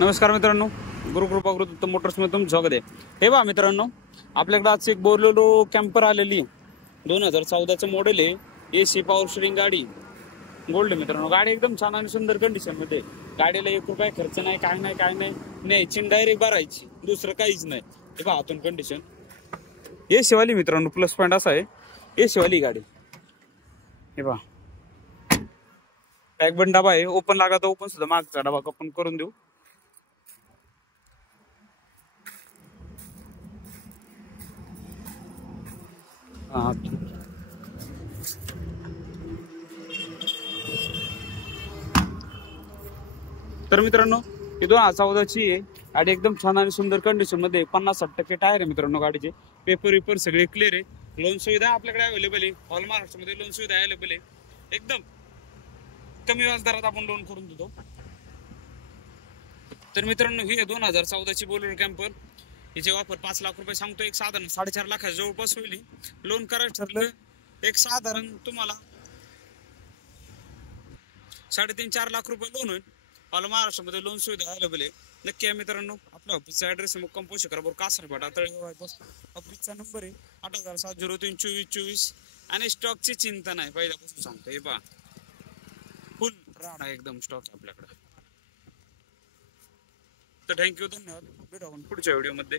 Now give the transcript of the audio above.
नमस्कार मित्रांनो, गुरुकृपा गुरुदत्त मोटर्समध्ये तुमचं स्वागत आहे. हे बा मित्रांनो, आपल्याकडे आज एक बोलेरो कॅम्पर आलेली 2014चं मॉडेल आहे. AC पॉवर स्टीअरिंग गाडी गोल्ड मित्रांनो. गाडी एकदम छान आणि सुंदर कंडिशन मध्ये. गाडीला 1 रुपया खर्च नाही, काय नाही न्यायची डायरेक्ट भरायची, दुसरं काहीच नाही. हे बा आतून कंडिशन AC वाली मित्रांनो. प्लस पॉईंट असा आहे, AC वाली गाडी. हे बा बॅक बंद डबा आहे, ओपन लागला तर ओपन सुद्धा मागचा डबा आपण करून देऊ. तर मित्रांनो, ही 2014ची आहे गाडी. एकदम छान आणि सुंदर कंडिशन मध्ये. 50-60% टायर आहे मित्रांनो गाडीचे. पेपर सगळे क्लिअर आहे. लोन सुविधा आपल्याकडे अवेलेबल आहे. ऑल महाराष्ट्रामध्ये लोन सुविधा अवेलेबल आहे. एकदम कमी व्याजदरात आपण लोन करून देतो. तर मित्रांनो, ही 2014ची बोलेरो कॅम्पर. हिचे वापर 5 लाख रुपये सांगतो. एक साधारण 4.5 लाखाच्या जवळपास होईल. लोन करायचं ठरलं एक साधारण तुम्हाला 3.5-4 लाख रुपये लोन होईल. ऑल महाराष्ट्रामध्ये लोन सुविधा अवेलेबल आहे. नक्की आहे मित्रांनो. आपल्या ऑफिसचा ऍड्रेस आहे मुक्काम पोशेकरापूर, कासारपाडा, तळेगाव. ऑफिसचा नंबर आहे 8007032424. आणि स्टॉकची चिंता नाही, पहिल्यापासून सांगतो. हे पहा, फुल राडा एकदम स्टॉक आहे आपल्याकडे. तर थँक्यू, धन्यवाद. भेटू आपण पुढच्या व्हिडिओमध्ये.